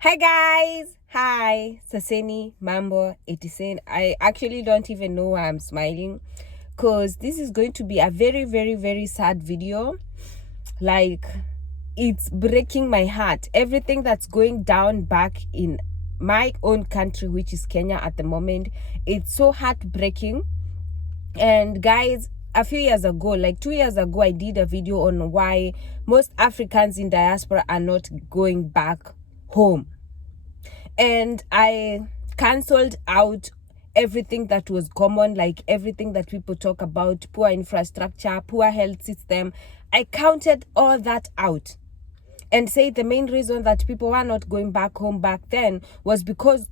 Hi guys, hi, Saseni, Mambo, 87. I actually don't even know why I'm smiling because this is going to be a very, very, very sad video. Like, it's breaking my heart. Everything that's going down back in my own country, which is Kenya at the moment, it's so heartbreaking. And guys, a few years ago, like 2 years ago, I did a video on why most Africans in diaspora are not going back home. And I cancelled out everything that was common, like everything that people talk about, poor infrastructure, poor health system. I counted all that out and say the main reason that people were not going back home back then was because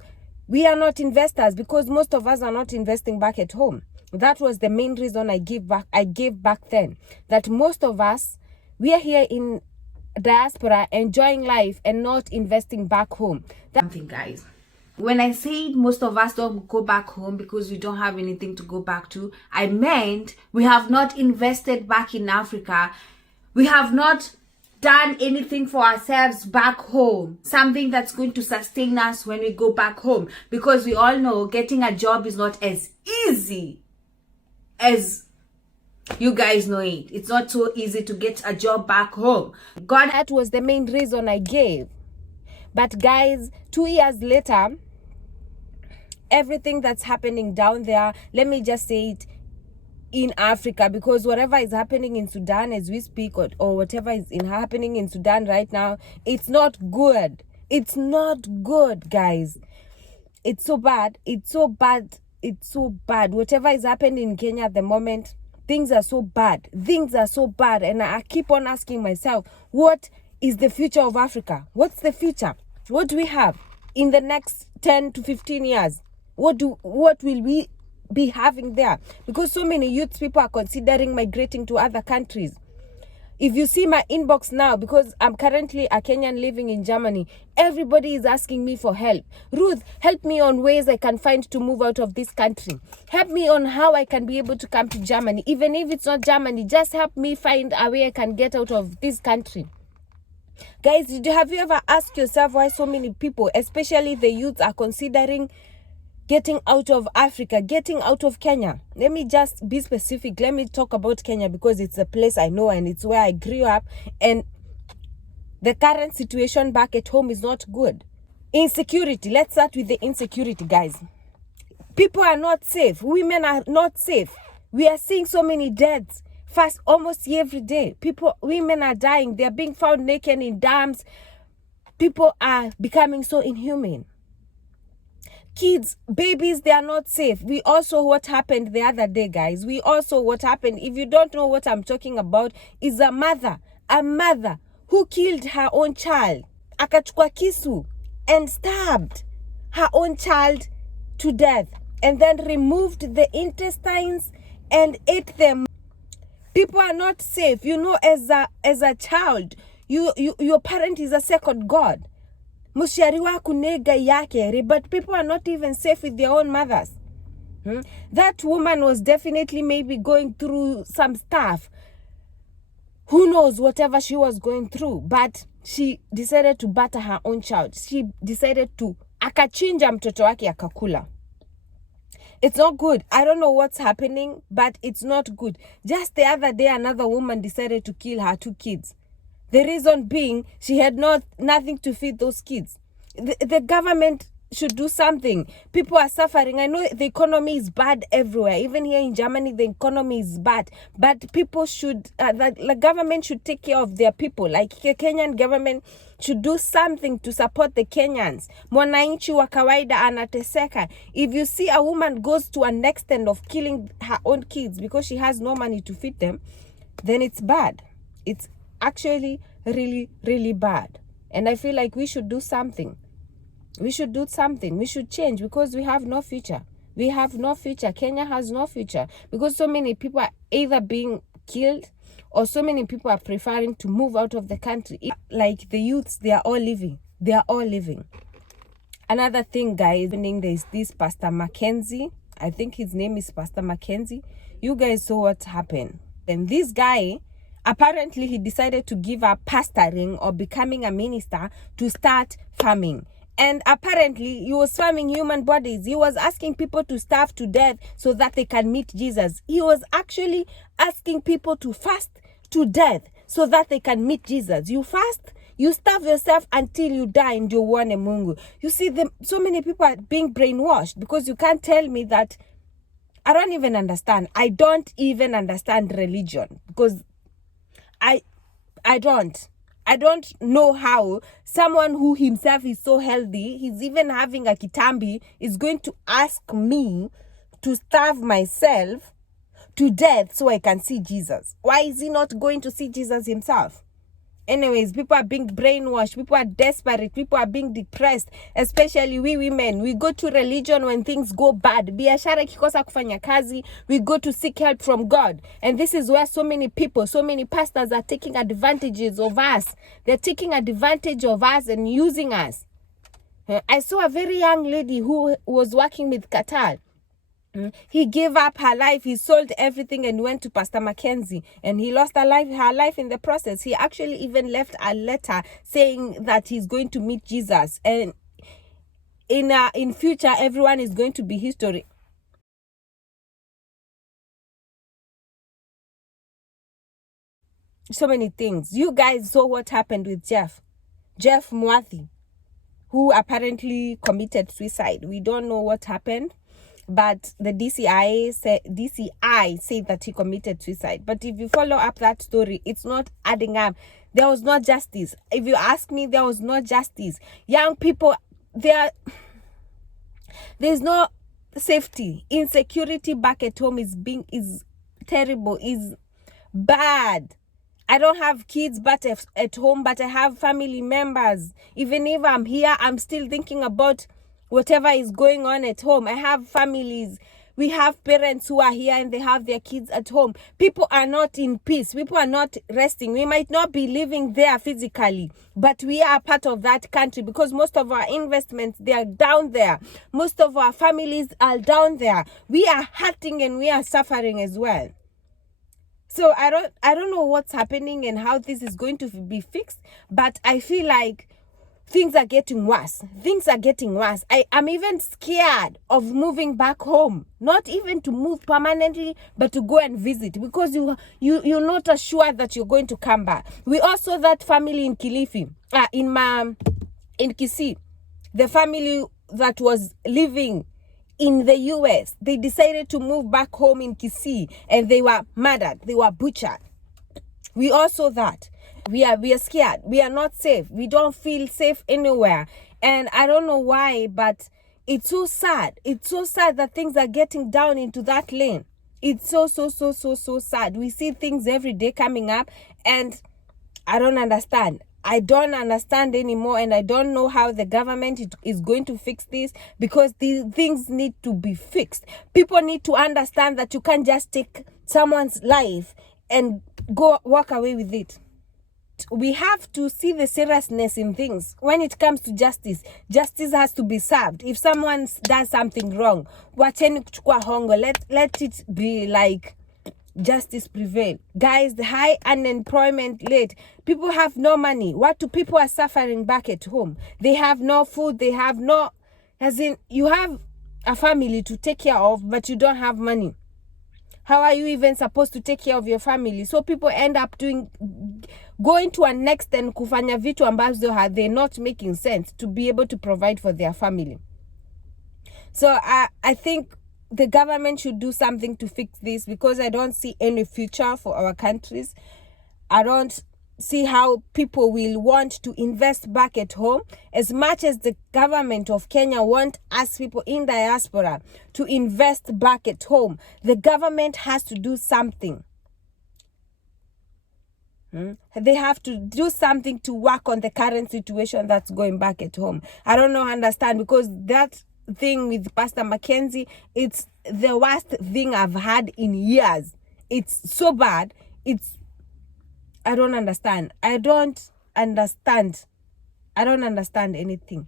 we are not investors, because most of us are not investing back at home. That was the main reason I gave back then, that most of us, we are here in diaspora enjoying life and not investing back home. Something, guys, when I said most of us don't go back home because we don't have anything to go back to, I meant we have not invested back in Africa. We have not done anything for ourselves back home, something that's going to sustain us when we go back home, because we all know getting a job is not as easy as you guys know it. It's not so easy to get a job back home. God, that was the main reason I gave. But guys, 2 years later, everything that's happening down there, let me just say it, in Africa, because whatever is happening in Sudan as we speak, or whatever is happening in Sudan right now, it's not good. It's not good, guys. It's so bad. It's so bad. It's so bad. Whatever is happening in Kenya at the moment, things are so bad. Things are so bad. And I keep on asking myself, what is the future of Africa? What's the future? What do we have in the next 10 to 15 years? What will we be having there? Because so many youth people are considering migrating to other countries. If you see my inbox now, because I'm currently a Kenyan living in Germany, everybody is asking me for help. Ruth, help me on ways I can find to move out of this country. Help me on how I can be able to come to Germany. Even if it's not Germany, just help me find a way I can get out of this country. Guys, have you ever asked yourself why so many people, especially the youth, are considering getting out of Africa, getting out of Kenya? Let me just be specific. Let me talk about Kenya because it's a place I know and it's where I grew up, and the current situation back at home is not good. Insecurity. Let's start with the insecurity, guys. People are not safe. Women are not safe. We are seeing so many deaths fast almost every day. Women are dying. They're being found naked in dams. People are becoming so inhumane. Kids, babies, they are not safe. We also, what happened the other day, guys, what happened, if you don't know what I'm talking about, is a mother who killed her own child, akachukua kisu, and stabbed her own child to death, and then removed the intestines and ate them. People are not safe. You know, as a child, your parent is a second god. But people are not even safe with their own mothers. That woman was definitely maybe going through some stuff. Who knows whatever she was going through, but she decided to batter her own child. She decided to akachinja mtoto wake akakula. It's not good. I don't know what's happening, but it's not good. Just the other day, another woman decided to kill her 2 kids. The reason being, she had nothing to feed those kids. The government should do something. People are suffering. I know the economy is bad everywhere. Even here in Germany, the economy is bad. But people should, the government should take care of their people. Like the Kenyan government should do something to support the Kenyans. Mwananchi wa kawaida anateseka. If you see a woman goes to an extent of killing her own kids because she has no money to feed them, then it's bad. It's actually really, really bad. And I feel like we should do something. We should do something. We should change, because we have no future. We have no future. Kenya has no future because so many people are either being killed or so many people are preferring to move out of the country. Like the youths, they are all leaving. They are all leaving. Another thing, guys, there's this Pastor Mackenzie. I think his name is Pastor Mackenzie. You guys saw what happened. And this guy, apparently he decided to give up pastoring or becoming a minister to start farming. And apparently, he was farming human bodies. He was asking people to starve to death so that they can meet Jesus. He was actually asking people to fast to death so that they can meet Jesus. You fast, you starve yourself until you die and you want a Mungu. You see, so many people are being brainwashed because you can't tell me that. I don't even understand. I don't even understand religion because I don't. I don't know how someone who himself is so healthy, he's even having a kitambi, is going to ask me to starve myself to death so I can see Jesus. Why is he not going to see Jesus himself? Anyways, people are being brainwashed. People are desperate. People are being depressed. Especially we women. We go to religion when things go bad. Biashara ikikosa kufanya kazi, we go to seek help from God. And this is where so many people, so many pastors are taking advantages of us. They're taking advantage of us and using us. I saw a very young lady who was working with Qatar. He gave up her life. He sold everything and went to Pastor Mackenzie, and he lost her life in the process. He actually even left a letter saying that he's going to meet Jesus, and in future everyone is going to be history. So many things. You guys saw what happened with Jeff Mwathi, who apparently committed suicide. We don't know what happened, but the DCI said that he committed suicide. But if you follow up that story, it's not adding up. There was no justice. If you ask me, there was no justice. Young people, there's no safety. Insecurity back at home is terrible, is bad. I don't have kids at home, but I have family members. Even if I'm here, I'm still thinking about whatever is going on at home. I have families. We have parents who are here and they have their kids at home. People are not in peace. People are not resting. We might not be living there physically, but we are part of that country because most of our investments, they are down there. Most of our families are down there. We are hurting and we are suffering as well. So I don't know what's happening and how this is going to be fixed, but I feel like things are getting worse. Things are getting worse. I'm even scared of moving back home. Not even to move permanently, but to go and visit because you're not assured that you're going to come back. We also that family in Kilifi, in Kisii, the family that was living in the US, they decided to move back home in Kisii and they were murdered. They were butchered. We also that. We are scared. We are not safe. We don't feel safe anywhere. And I don't know why, but it's so sad. It's so sad that things are getting down into that lane. It's so sad. We see things every day coming up and I don't understand. I don't understand anymore, and I don't know how the government is going to fix this because these things need to be fixed. People need to understand that you can't just take someone's life and walk away with it. We have to see the seriousness in things. When it comes to justice, justice has to be served. If someone does something wrong, wacheni kuchukua hongo. Let it be like justice prevail. Guys, the high unemployment rate, people have no money. What do people are suffering back at home? They have no food. They have no, as in, you have a family to take care of, but you don't have money. How are you even supposed to take care of your family? So people end up going to a next and kufanya vitu ambazo they're not making sense to be able to provide for their family. So I think the government should do something to fix this because I don't see any future for our countries. I don't see how people will want to invest back at home as much as the government of Kenya want us people in diaspora to invest back at home. The government has to do something. They have to do something to work on the current situation that's going back at home. I don't understand because that thing with Pastor Mackenzie, it's the worst thing I've had in years. It's so bad. I don't understand. I don't understand anything.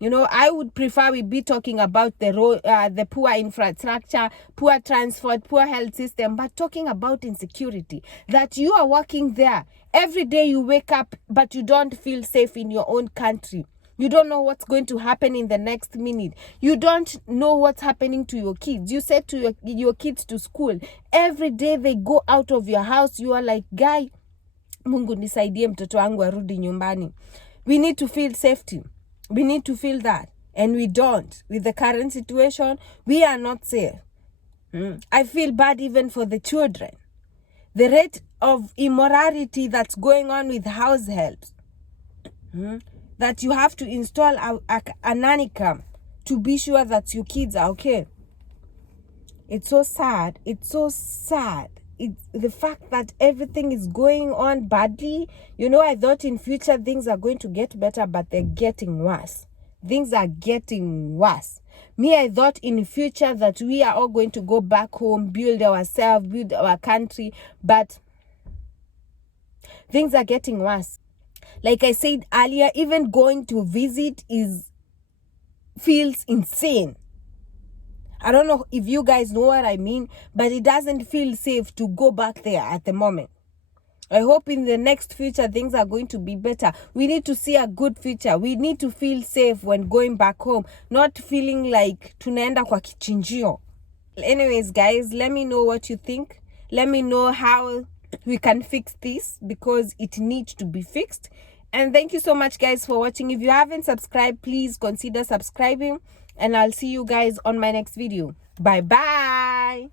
You know, I would prefer we be talking about the road, the poor infrastructure, poor transport, poor health system, but talking about insecurity. That you are working there. Every day you wake up, but you don't feel safe in your own country. You don't know what's going to happen in the next minute. You don't know what's happening to your kids. You said to your kids to school, every day they go out of your house, you are like, guy, Mungu nisaidie mtoto wangu arudi nyumbani. We need to feel safety. We need to feel that. And we don't. With the current situation, we are not safe. I feel bad even for the children. The rate of immorality that's going on with house helps. That you have to install a nanny cam to be sure that your kids are okay. It's so sad. It's so sad. It's the fact that everything is going on badly. You know, I thought in future things are going to get better, but they're getting worse. Things are getting worse. Me, I thought in future that we are all going to go back home, build ourselves, build our country, but things are getting worse. Like I said earlier, even going to visit feels insane. I don't know if you guys know what I mean, but it doesn't feel safe to go back there at the moment. I hope in the next future things are going to be better. We need to see a good future. We need to feel safe when going back home, not feeling like tunaenda kwa kichinjio. Anyways, guys, let me know what you think. Let me know how we can fix this, because it needs to be fixed. And thank you so much, guys, for watching. If you haven't subscribed, please consider subscribing, and I'll see you guys on my next video. Bye bye.